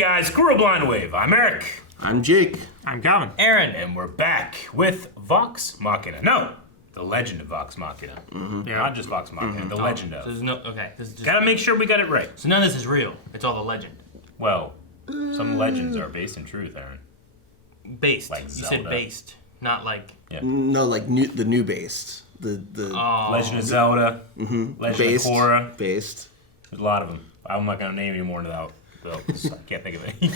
guys, Crew Blind Wave. I'm Eric. I'm Jake. I'm Calvin. Aaron. And we're back with Vox Machina. No, the legend of Vox Machina. Yeah. Not just Vox Machina, the legend of. So there's no, okay. This is just, Gotta make sure we got it right. so none of this is real. It's all the legend. Well, some legends are based in truth, Aaron. Based. Like you Zelda. said based, not like... No, like the new based. The Legend of Zelda, Legend based, of Korra. based. There's a lot of them. I'm not gonna name any more without. I can't think of any.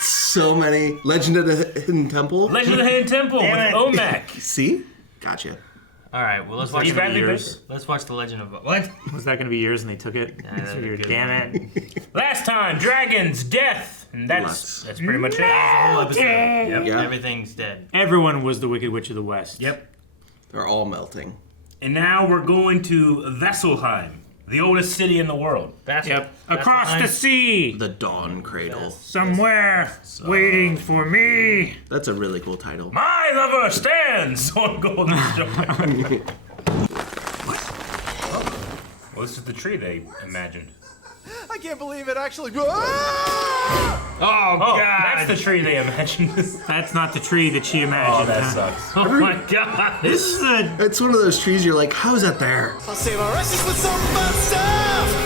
So many. Legend of the Hidden Temple. Legend of the Hidden Temple with Omek. See? Gotcha. All right, well, let's watch Steve the Bradley years. Baker. Let's watch the legend of... What? Was that going to be yours and they took it? that'd be Weird. good. Damn it. Last time, dragons, death, and that's pretty much it. Whole episode. Yep. Yeah. Everything's dead. Everyone was the Wicked Witch of the West. Yep. They're all melting. And now we're going to Vasselheim, the oldest city in the world. Yep. Across the sea. The Dawn Cradle. Somewhere waiting for me. That's a really cool title. My lover stands on golden shore. Well, this is the tree they imagined. I can't believe it actually. Oh, Oh, God. that's the tree they imagined. That's not the tree that she Oh, imagined. that huh? sucks. Oh, my God. This is the... It's one of those trees you're like, how's that there? I'll save our asses with some fun stuff.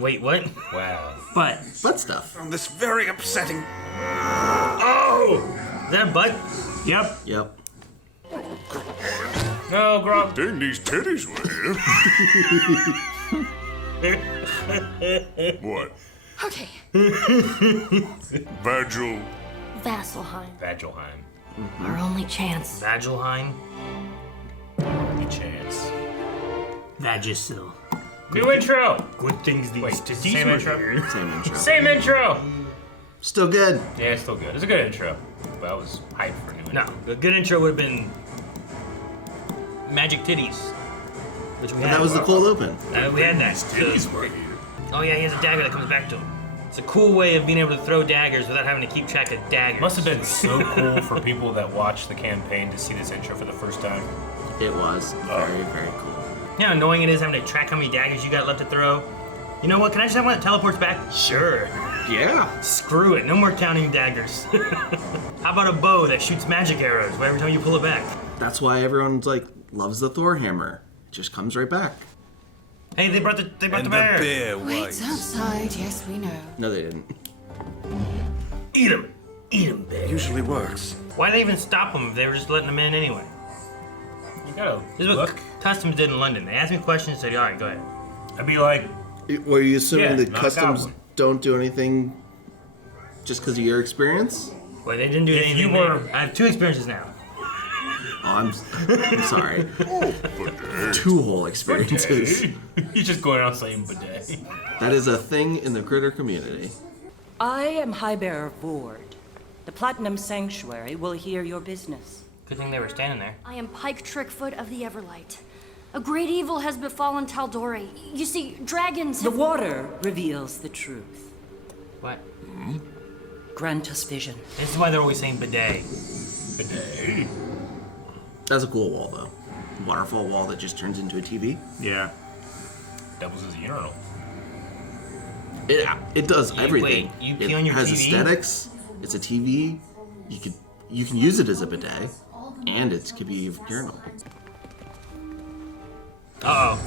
Wait, what? Wow. But Butt stuff. From this very upsetting. Oh! Is that a butt? yep. Yep. No, Grump. Dang, these titties were here. What? Okay, Virgil. Vasselheim, Vasselheim. our only chance. Vagelheim? Any chance. Vagisil. New intro. Good things these Wait, titties same were intro? here. Same intro. Same intro. Still good. Yeah, it's still good. It's a good intro. But I was hyped for a new intro. No, a good intro would have been Magic Titties. Which we And had. that was the cold open. We had that. Titties were here. Oh yeah, he has a dagger that comes back to him. It's a cool way of being able to throw daggers without having to keep track of daggers. Must have been so cool for people that watched the campaign to see this intro for the first time. It was very, very cool. You know how annoying it is having to track how many daggers you got left to throw? You know what, can I just have one that teleports back? Sure. Yeah. Screw it, no more counting daggers. How about a bow that shoots magic arrows every time you pull it back? That's why everyone's like, loves the Thor hammer. It just comes right back. Hey, they brought the And bear. the bear Wait waits. outside, yes, we know. No, they didn't. Eat him. Eat him, bear. Usually works. Why'd they even stop him if they were just letting him in anyway? You gotta This is what look. customs did in London. They asked me questions, said, all right, go ahead. I'd be like, Were you assuming Yeah, that not a customs goblin. don't do anything just because of your experience? Well, they didn't do anything. you were- I have 2 experiences now. Oh, I'm sorry. 2 whole experiences. he's just going out saying bidet. That is a thing in the critter community. I am Highbearer Vord. The Platinum Sanctuary will hear your business. Good thing they were standing there. I am Pike Trickfoot of the Everlight. A great evil has befallen Taldori. You see, dragons The have... water reveals the truth. What? Grant us vision. This is why they're always saying bidet. Bidet. That's a cool wall, though. Waterfall wall that just turns into a TV. Yeah. Doubles as a urinal. It does You- everything. wait, you it pee on your has TV? aesthetics. It's a TV. You can use it as a bidet, and it could be a urinal. Uh-oh.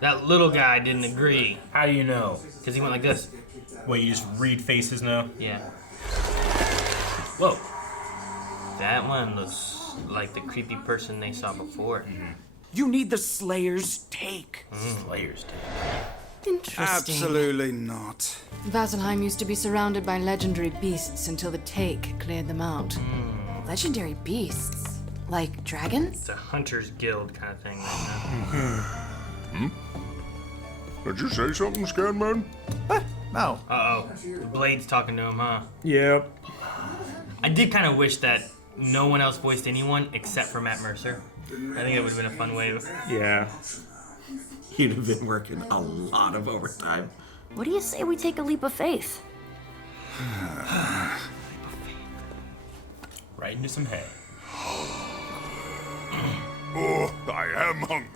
That little guy didn't agree. How do you know? Because he went like this. Wait, you just read faces now? Yeah. Whoa. That one looks like the creepy person they saw before. You need the Slayer's take. Slayers did. Interesting. Absolutely not. Vasselheim used to be surrounded by legendary beasts until the take cleared them out. Legendary beasts? Like dragons? It's a hunter's guild kind of thing right now. Did you say something, Scanman? No. Uh-oh. The Blade's talking to him, huh? Yep. I did kind of wish that no one else voiced anyone except for Matt Mercer. I think it would have been a fun way of... Yeah. He'd have been working a lot of overtime. What do you say we take a leap of faith? Right into some hay. Oh, I am hungry.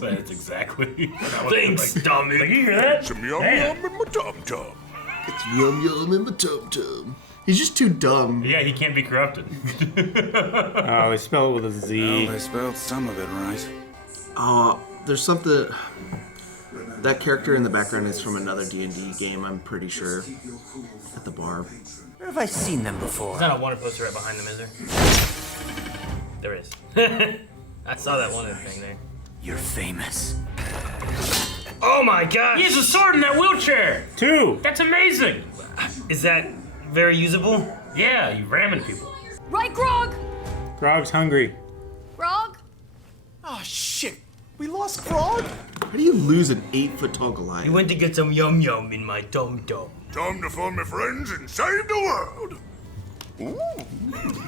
That's exactly. Thanks, dummy. Like, you hear that? Some yum yum in my tum tum. It's yum yum in my tum tum. He's just too dumb. Yeah, he can't be corrupted. Oh, they spell it with a Z. Well, they spelled some of it right. There's something. That character in the background is from another D&D game, I'm pretty sure. At the bar. Where have I seen them before? There's not a wanted poster right behind them, is there? There is. I saw that wanted thing there. You're famous. Oh my gosh! He has a sword in that wheelchair. 2. That's amazing. Is that very usable? Yeah, you ramming people. Right, Grog? Grog's hungry. Grog? Oh, shit. We lost Grog? How do you lose an 8-foot tall Goliath? You went to get some yum yum in my dum dum. Time to find my friends and save the world. Ooh.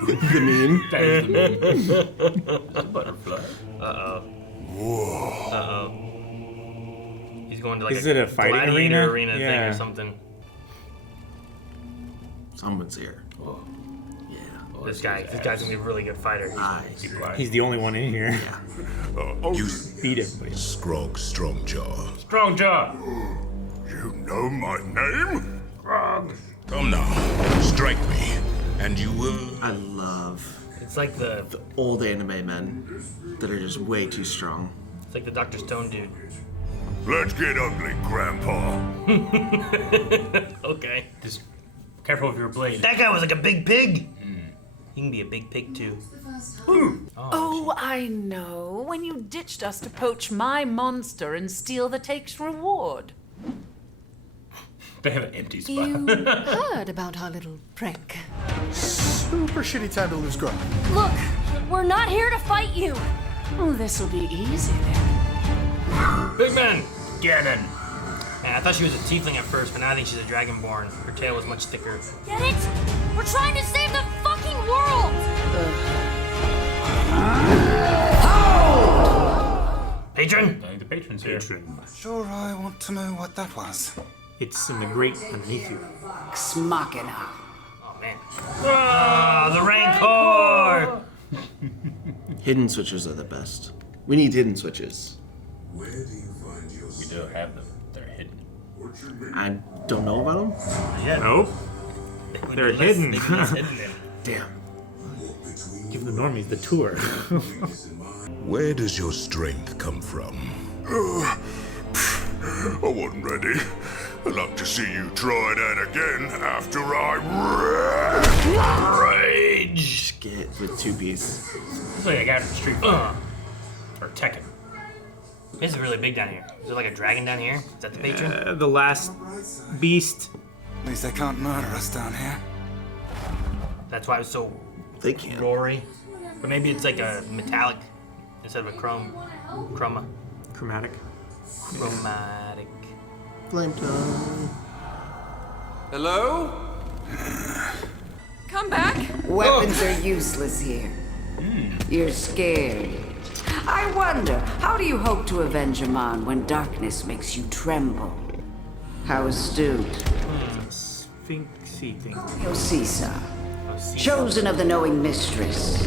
The meme. That is the meme. Butterfly. He's going to like Is it a fighting gladiator arena? thing Yeah. or something. Someone's here. Yeah. This guy's gonna be a really good fighter. Eyes. He's the only one in here. You Beat everybody. Scrog Strongjaw. Strong jaw. You know my name? Grog. Come now, strike me, and you will. I love It's like the old anime men that are just way too strong. Dr. Stone dude. Let's get ugly, Grandpa. Okay. Just careful with your blade. That guy was like a big pig. He can be a big pig too. Oh, I know. When you ditched us to poach my monster and steal the take's reward. They have an empty spot. You heard about our little prank. Super shitty time to lose Grog. Look, we're not here to fight you. Oh, this'll be easy then. Big man. Get in. Man, I thought she was a tiefling at first, but now I think she's a dragonborn. Her tail was much thicker. Get it? We're trying to save the fucking world. Patron? I think the patron's here. Sure, I want to know what that was. It's in the grate underneath you. Vox Machina. Oh man. Ah, the Rancor! Hidden switches are the best. We need hidden switches. We do have them. They're hidden. I don't know about them. Yeah. Nope. They're hidden. They can less hidden then. Damn. Give the normies the tour. Where does your strength come from? I wasn't ready. I'd like to see you try that again after I rage. Skit with 2 pieces. It's like a guy from Street Fighter. Or Tekken. This is really big down here. Is there like a dragon down here? Is that the patron? The last beast. At least they can't murder us down here. That's why it was so They can. roary. Or maybe it's like a metallic instead of a chroma. Chromatic. Chromatic. Flame tongue. Hello? Come back. Weapons are useless here. You're scared. I wonder, how do you hope to avenge a man when darkness makes you tremble? How astute. Sphinxy thing. Osisa, chosen of the knowing mistress,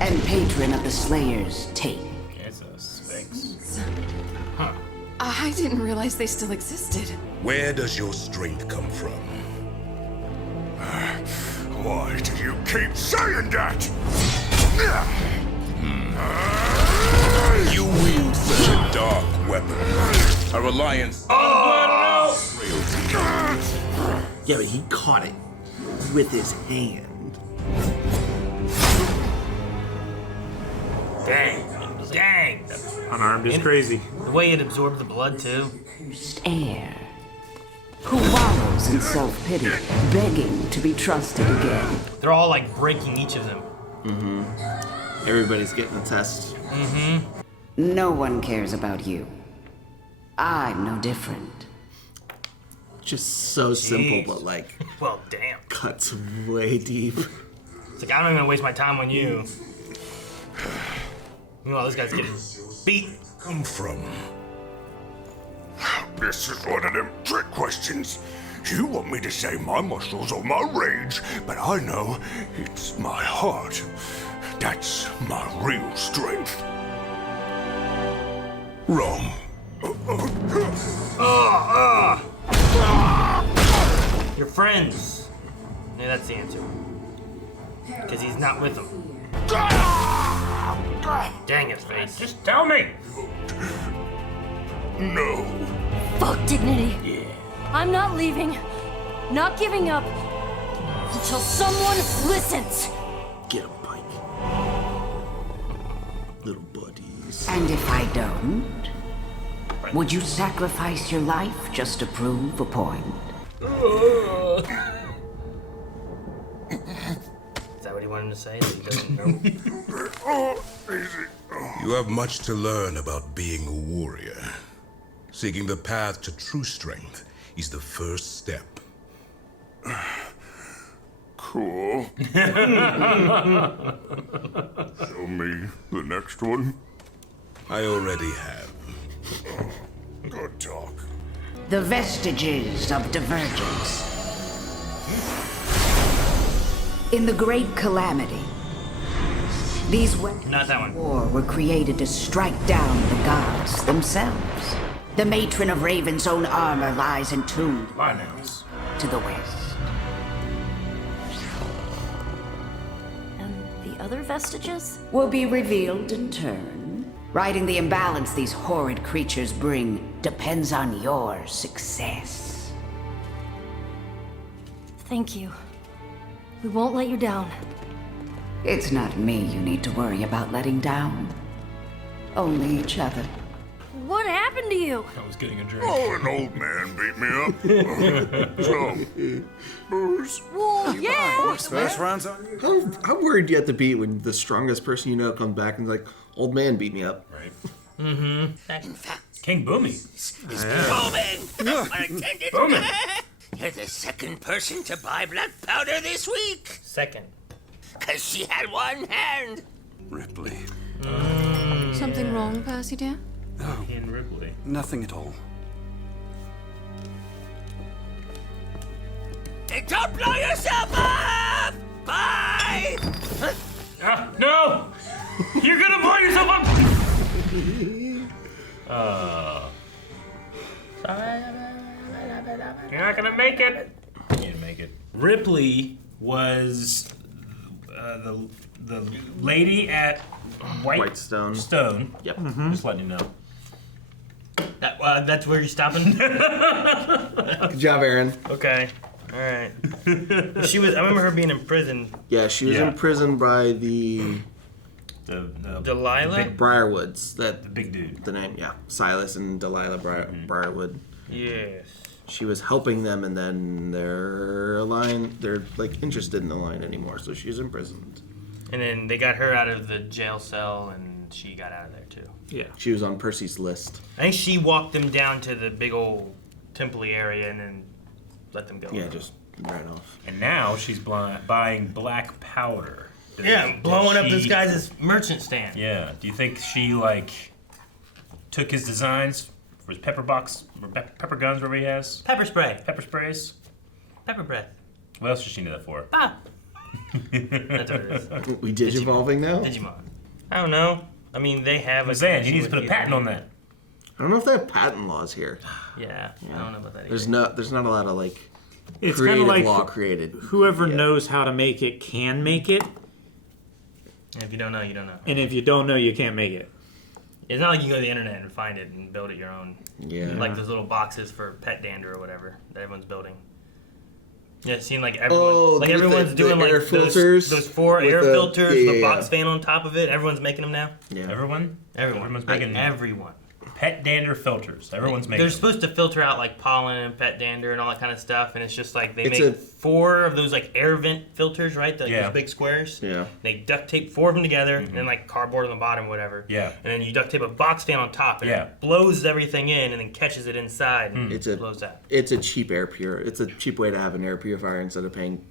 and patron of the Slayer's take. It's a sphinx. I didn't realize they still existed. Where does your strength come from? Why do you keep saying that? You wield such a dark weapon. Our alliance. Yeah, but he caught it with his hand. Dang. Dang. Unarmed is crazy. The way it absorbed the blood too. Air, who wallows in self-pity, begging to be trusted again. They're all like breaking each of them. Everybody's getting a test. No one cares about you. I'm no different. Just so simple, Jeez. but like Well, damn. cuts way deep. It's like, I'm not even gonna waste my time on you. Meanwhile, this guy's getting beat. Come from? This is one of them trick questions. You want me to say my muscles or my rage, but I know it's my heart. That's my real strength. Wrong. Your friends. Yeah, that's the answer. Because he's not with them. Dang it, Face. Just tell me. No. Fuck dignity. Yeah. I'm not leaving. Not giving up. Until someone listens. Get him, Pike. Little buddies. And if I don't? Would you sacrifice your life just to prove a point? Is that what he wanted to say? That he doesn't know? You have much to learn about being a warrior. Seeking the path to true strength is the first step. Cool. Show me the next one. I already have. Good talk. The Vestiges of Divergence. In the Great Calamity, these weapons Not that one. of war were created to strike down the gods themselves. The matron of Raven's own armor lies entombed Lighthouse. to the west. And the other vestiges? Will be revealed in turn. Righting the imbalance these horrid creatures bring depends on your success. Thank you. We won't let you down. It's not me you need to worry about letting down. Only each other. What happened to you? I was getting a drink. Oh, an old man beat me up. Some booze. Well, yeah. First round's on you. How worried do you have to be when the strongest person you know comes back and is like, old man beat me up? Right. Mm-hmm. King Bumi. Bowman! You're the second person to buy black powder this week. Second. Because she had one hand. Ripley. Something wrong, Percy dear? Oh, In Ripley. nothing at all. And don't blow yourself up! Bye! No! You're gonna blow yourself up! You're not gonna make it. You didn't make it. Ripley was the lady at Whitestone. Stone. Yep. Just letting you know. That's where you're stopping? Good job, Aaron. Okay. All right. She was. I remember her being in prison. Yeah, she was Yeah. in prison by the The Delilah? big, Briarwoods. That the big dude. the name, yeah. Silas and Delilah Briarwood. Yes. She was helping them, and then they're like interested in the line anymore, so she's imprisoned. And then they got her out of the jail cell, and she got out of there too. Yeah. She was on Percy's list. I think she walked them down to the big old temple area and then let them go. Yeah, just ran off. And now she's buying black powder. Yeah, blowing up this She- guy's merchant stand. Yeah. Do you think she took his designs for his pepper box or pepper guns, whatever he has? Pepper spray. Pepper sprays. Pepper breath. What else does she need that for? Ah. That's what it is. We digivolving now? Digimon. I don't know. I mean, they have I'm saying, you need to put a patent on that. I don't know if they have patent laws here. Yeah, I don't know about that There's either. there's not a lot of It's kind of creative like law created. whoever knows how to make it can make it, If you don't know, you don't know. and if you don't know, you can't make it. It's not like you can go to the internet and find it and build it your own. Yeah. Like those little boxes for pet dander or whatever that everyone's building. Yeah, it seemed like everyone, with everyone's the doing air like filters those 4 with air the- filters, yeah, the yeah, box fan on top of it. Everyone's making them now. Yeah. Everyone? Everyone's making Everyone. pet dander filters. Everyone's making They're them. supposed to filter out like pollen and pet dander and all that kind of stuff, and it's just like they It's make a- 4 of those like air vent filters, right? Yeah. Those big squares. Yeah. They duct tape 4 of them together, and then like cardboard on the bottom, whatever. Yeah. And then you duct tape a box fan on top, and Yeah. it blows everything in, and then catches it inside, and It's blows out. It's a cheap It's a cheap way to have an air purifier instead of paying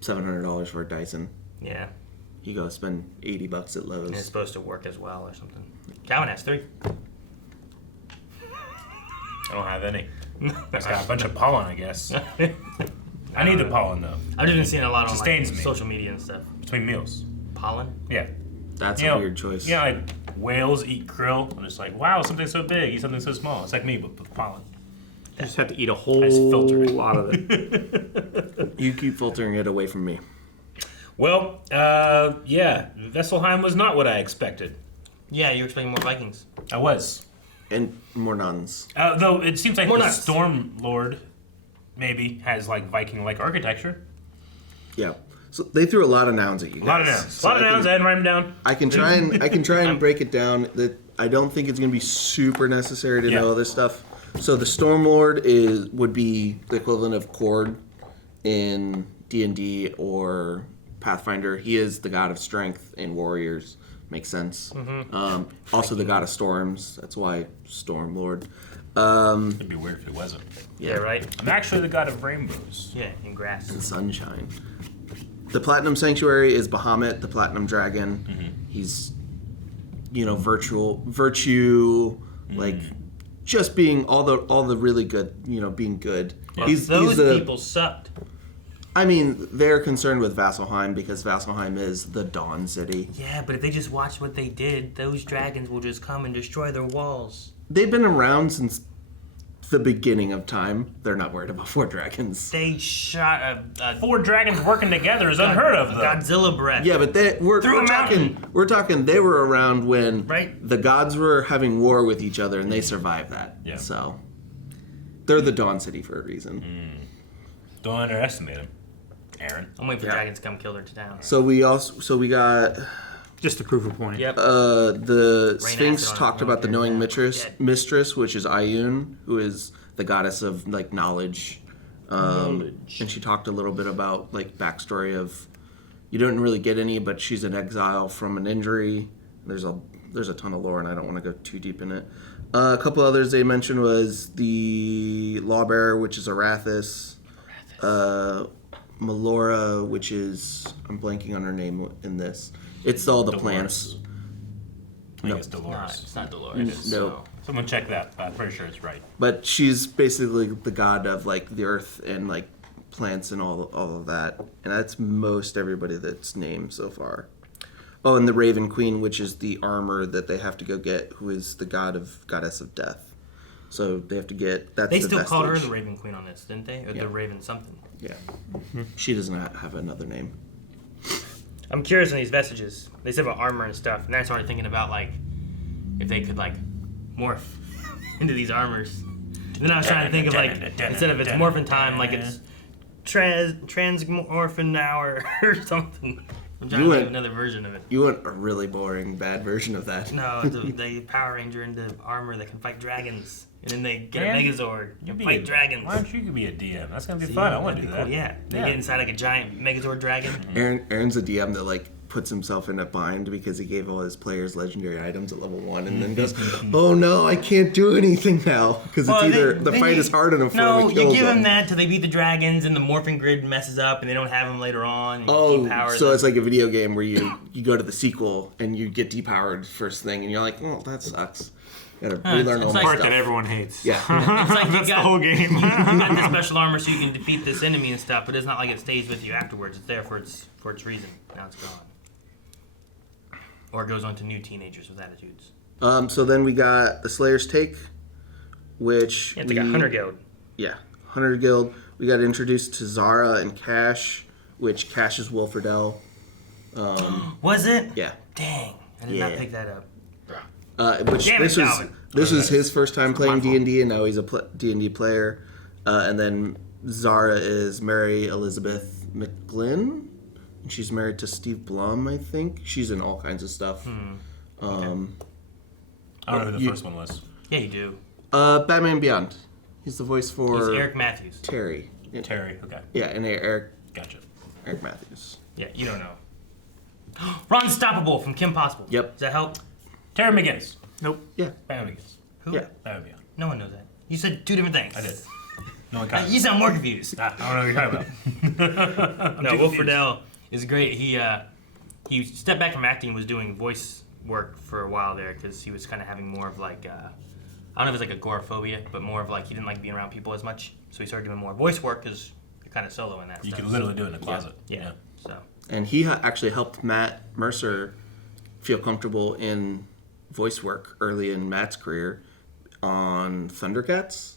$700 for a Dyson. Yeah. You go spend $80 at Lowe's. And it's supposed to work as well or something. Calvin has 3. I don't have any. It's got a bunch of pollen, I guess. I need the pollen though. I've just been seeing a lot on Sustains like me. social media and stuff. Between meals. pollen. Yeah. That's a weird choice. Yeah, like whales eat krill. I'm just like, wow, something so big, eat something so small. It's like me, but with pollen. You just have to eat a whole lot of it. You keep filtering it away from me. Well, yeah, Vasselheim was not what I expected. Yeah, you were expecting more Vikings. I was. And more nuns. Though it seems like More the nuns. Storm Lord maybe has like Viking-like architecture. Yeah. So they threw a lot of nouns at you guys. A lot of nouns. So a lot of nouns. I didn't write them down. I can try and break it down. That I don't think it's going to be super necessary to know all this stuff. So the Stormlord would be the equivalent of Kord in D&D or Pathfinder. He is the god of strength in Warriors. Makes sense. Mm-hmm. Also the god of storms. That's why Stormlord. It'd be weird if it wasn't. Yeah, right? I'm actually the god of rainbows. Yeah, and grass. And sunshine. The Platinum Sanctuary is Bahamut, the Platinum Dragon. Mm-hmm. He's, virtue, like just being all the really good, being good. Well, He's people sucked. I mean, they're concerned with Vasselheim because Vasselheim is the Dawn City. Yeah, but if they just watch what they did, those dragons will just come and destroy their walls. They've been around since the beginning of time. They're not worried about 4 dragons. They shot 4 dragons working together is unheard of, though. Godzilla breath. Yeah, but we're talking they were around when the gods were having war with each other and they survived that. Yeah. So they're the Dawn City for a reason. Don't underestimate them, Aaron. I'm waiting for dragons to come kill their town. So we got just to prove a point. Yep. The Rain Sphinx acid on talked it, about the don't knowing care. mistress, which is Ayun, who is the goddess of like knowledge. And she talked a little bit about like backstory of you don't really get any, but she's in exile from an injury. There's a ton of lore, and I don't want to go too deep in it. A couple others they mentioned was the Lawbearer, which is Arathis. Melora, which is I'm blanking on her name in this. It's all the plants. I think it's Dolores. It's not Dolores. No. Someone check that. I'm pretty sure it's right. But she's basically the god of like the earth and like plants and all of that. And that's most everybody that's named so far. Oh, and the Raven Queen, which is the armor that they have to go get, who is the goddess of death. So they have to get They still called her the Raven Queen on this, didn't they? Or the Raven something. Yeah. She does not have another name. I'm curious on these Vestiges. They said about armor and stuff, and I started thinking about like if they could like morph into these armors. And then I was trying to think of like instead of it's morphin time, like it's transmorphin hour or something. I'm trying to think of another version of it. You want a really boring, bad version of that. No, they Power Ranger into armor that can fight dragons. And then they get a Megazord and fight dragons. Why don't you be a DM? That's going to be fun. I want to do that. Cool. Yeah. They get inside like a giant Megazord dragon. Aaron's a DM that like puts himself in a bind because he gave all his players legendary items at level 1 and then goes, oh no, I can't do anything now. Because it's either the fight is hard enough for him to kill you give them. them that till they beat the dragons and the morphing grid messes up and they don't have them later on. So it's like a video game where you go to the sequel and you get depowered first thing and you're like, oh, that sucks. Gotta relearn all the my part stuff. that everyone hates. Yeah. It's like That's the whole game. you got the special armor so you can defeat this enemy and stuff, but it's not like it stays with you afterwards. It's there for its reason. Now it's gone. Or it goes on to new teenagers with attitudes. So then we got the Slayer's Take, which It's like a Hunter Guild. Yeah, Hunter Guild. We got introduced to Zara and Cash, which Cash is Wolferdell. Was it? Yeah. Dang, I did not pick that up. This was his first time playing D&D, and now he's a D&D player. And then Zara is Mary Elizabeth McGlynn. And she's married to Steve Blum, I think. She's in all kinds of stuff. I don't know who the first one was. Yeah, you do. Batman Beyond. He's the voice for... He's Eric Matthews. Terry. Terry, okay. Yeah, and Eric... Gotcha. Eric Matthews. Yeah, you don't know. Ron Stoppable from Kim Possible. Yep. Does that help? Terry McGinnis. Nope. Yeah. Batman McGinnis. Who? Yeah. Batman Beyond. No one knows that. You said 2 different things. I did. No one got it. You sound more confused. I don't know what you're talking about. No, Will Friedle is great. He stepped back from acting and was doing voice work for a while there because he was kind of having more of like, I don't know if it's like agoraphobia, but more of like he didn't like being around people as much. So he started doing more voice work because kind of solo in that You stuff. can literally do it in a closet. Yeah. So. And he actually helped Matt Mercer feel comfortable in voice work early in Matt's career on Thundercats.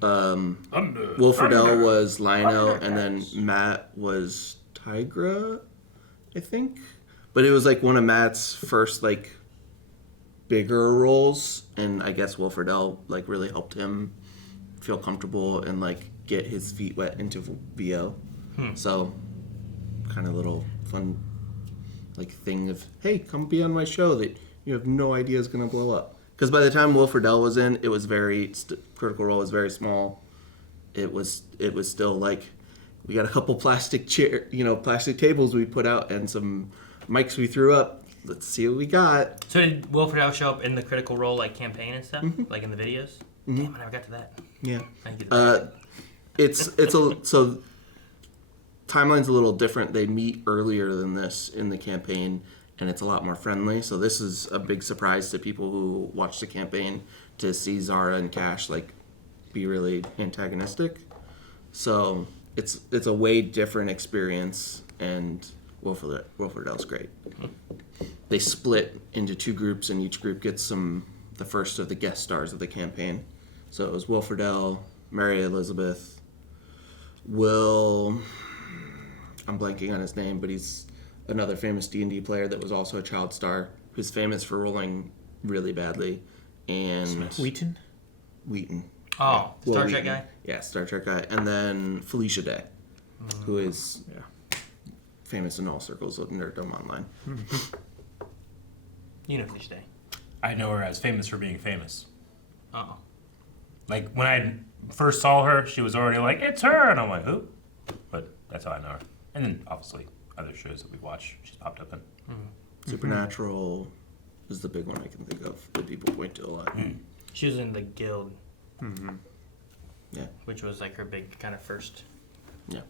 Will Friedle was Lionel, and then Matt was Tigra, I think. But it was like one of Matt's first like bigger roles, and I guess Will Friedle like really helped him feel comfortable and like get his feet wet into VO. So kind of little fun like thing of, hey, come be on my show that you have no idea is going to blow up. Because by the time Will Friedle was in, it was Critical Role was very small. It was still like, we got a couple plastic plastic tables we put out and some mics we threw up. Let's see what we got. So did Will Friedle show up in the Critical Role like campaign and stuff, like in the videos? Damn, I never got to that. Yeah. Thank you. So timeline's a little different. They meet earlier than this in the campaign, and it's a lot more friendly. So this is a big surprise to people who watch the campaign to see Zara and Cash like be really antagonistic. So it's a way different experience, and Will Friedle's great. They split into 2 groups, and each group gets the first of the guest stars of the campaign. So it was Will Friedle, Mary Elizabeth, Will. I'm blanking on his name, but he's another famous D&D player that was also a child star who's famous for rolling really badly. And Wheaton. Oh, Will Star Wheaton. Trek guy? Yeah, Star Trek guy. And then Felicia Day, who is famous in all circles of nerddom online. You know Felicia Day. I know her as famous for being famous. Oh. Like, when I first saw her, she was already like, it's her! And I'm like, who? But that's how I know her. And then, obviously, other shows that we watch, she's popped up in. Supernatural is the big one I can think of that people point to a lot. She was in the Guild. Yeah. Which was like her big kind of first. Yeah.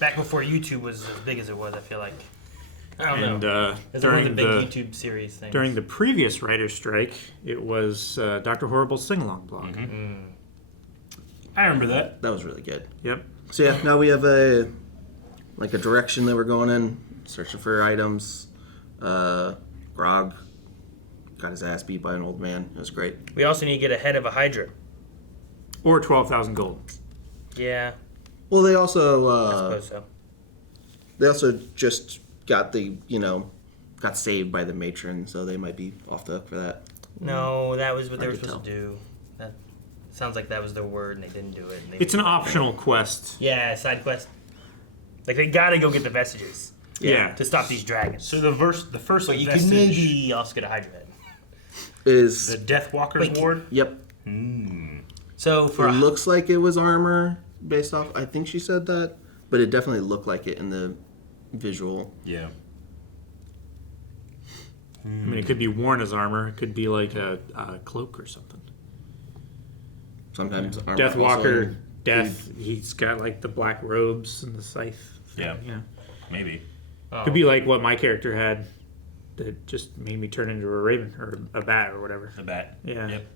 Back before YouTube was as big as it was, I feel like. I don't And know. It's one of the big YouTube series things. During the previous writer's strike, it was Dr. Horrible's sing-along blog. I remember that. That was really good. Yep. So yeah, now we have a direction that we're going in, searching for items. Grog got his ass beat by an old man. It was great. We also need to get ahead of a Hydra. Or 12,000 gold. Yeah. Well, they also I suppose so. They also just got got saved by the matron, so they might be off the hook for that. No, that was what they were Hard to supposed to do. That sounds like that was their word, and they didn't do it. It's an optional quest. Yeah, side quest. Like, they gotta go get the Vestiges. Yeah. To stop these dragons. So the first But you vestige can maybe also get a Hydra head. Is the Deathwalker's ward? Yep. So for it looks like it was armor based off. I think she said that, but it definitely looked like it in the visual. Yeah. I mean, it could be worn as armor. It could be like a cloak or something. Sometimes armor Deathwalker, also Death. He's got like the black robes and the scythe. Yeah. Yeah. Maybe. Could be like what my character had that just made me turn into a raven or a bat or whatever. A bat. Yeah. Yep.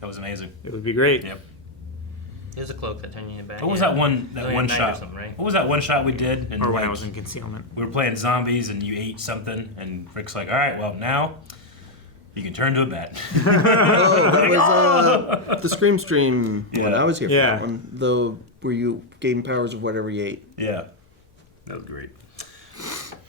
That was amazing. It would be great. Yep. There's a cloak that turned you into a bat. What was that one Night shot? Or something, right? What was that one shot we did? And Or when I was in concealment. We were playing zombies and you ate something, and Rick's like, all right, well, now you can turn to a bat. Oh, that was the Scream Stream one. I was here for Yeah. that one. Where you gain powers of whatever you ate. Yeah. That was great.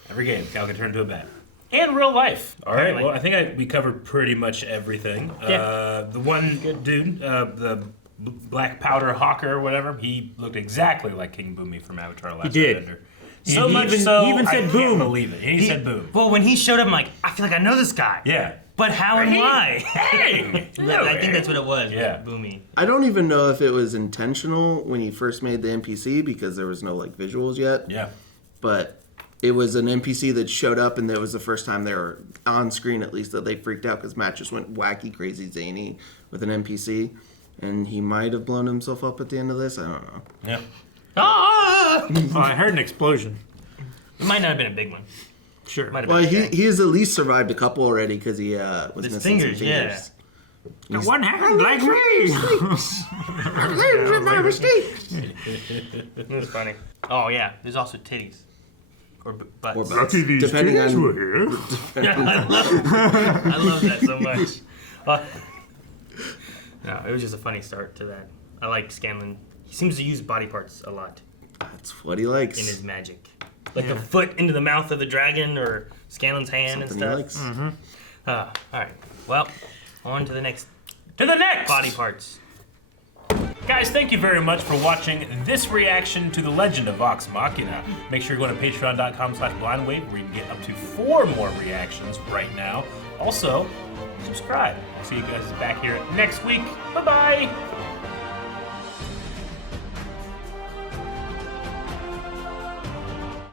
Every game, Cal can turn to a bat. And real life. All right, well, I think we covered pretty much everything. Yeah. The one dude, the black powder hawker or whatever, he looked exactly like King Bumi from Avatar: Last did. Airbender. And So he much even- so, he even said I boom. can't believe it. He said boom. Well, when he showed up, I'm like, I feel like I know this guy. Yeah. But how and why? Hey! I think that's what it was. Yeah. Boomy. I don't even know if it was intentional when he first made the NPC because there was no visuals yet. Yeah. But it was an NPC that showed up, and it was the first time they were on screen, at least, that they freaked out because Matt just went wacky, crazy, zany with an NPC, and he might have blown himself up at the end of this. I don't know. Yeah. Ah! Oh, I heard an explosion. It might not have been a big one. Sure. Might have Well, been he has at least survived a couple already because he was His missing fingers, some yeah. fingers. The one hand like me. I learned from my mistakes. It was funny. Oh yeah, there's also titties. Or butts. Or butts. Depending on. I love that so much. No, it was just a funny start to that. I like Scanlan. He seems to use body parts a lot. That's what he likes. In his magic. Like the foot into the mouth of the dragon or Scanlan's hand Something and stuff. Mm-hmm. All right. Well, on to the next. To the next! Body parts. Guys, thank you very much for watching this reaction to The Legend of Vox Machina. Make sure you go to patreon.com/blindwave where you can get up to 4 more reactions right now. Also, subscribe. I'll see you guys back here next week. Bye-bye!